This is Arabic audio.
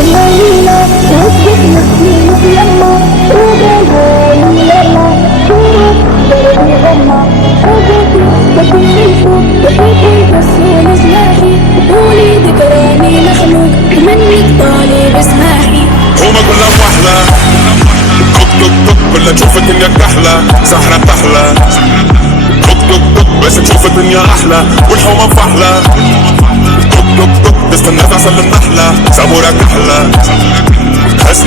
الليلة وصلت مسكينة يما وقالها لي يلا شوف دربي غمى حبيبي بكون شايفه بحبي بس نجلاحي قولي ذكراني مخلوق منك طالب اسماحي هما كلها وحلة توك توك توك ولا تشوف الدنيا كحلة سحرة تحلى توك توك توك بس تشوف الدنيا أحلى والحومة فحلة توك توك توك تستنى تعسل النحلة سابورة كحلة تحس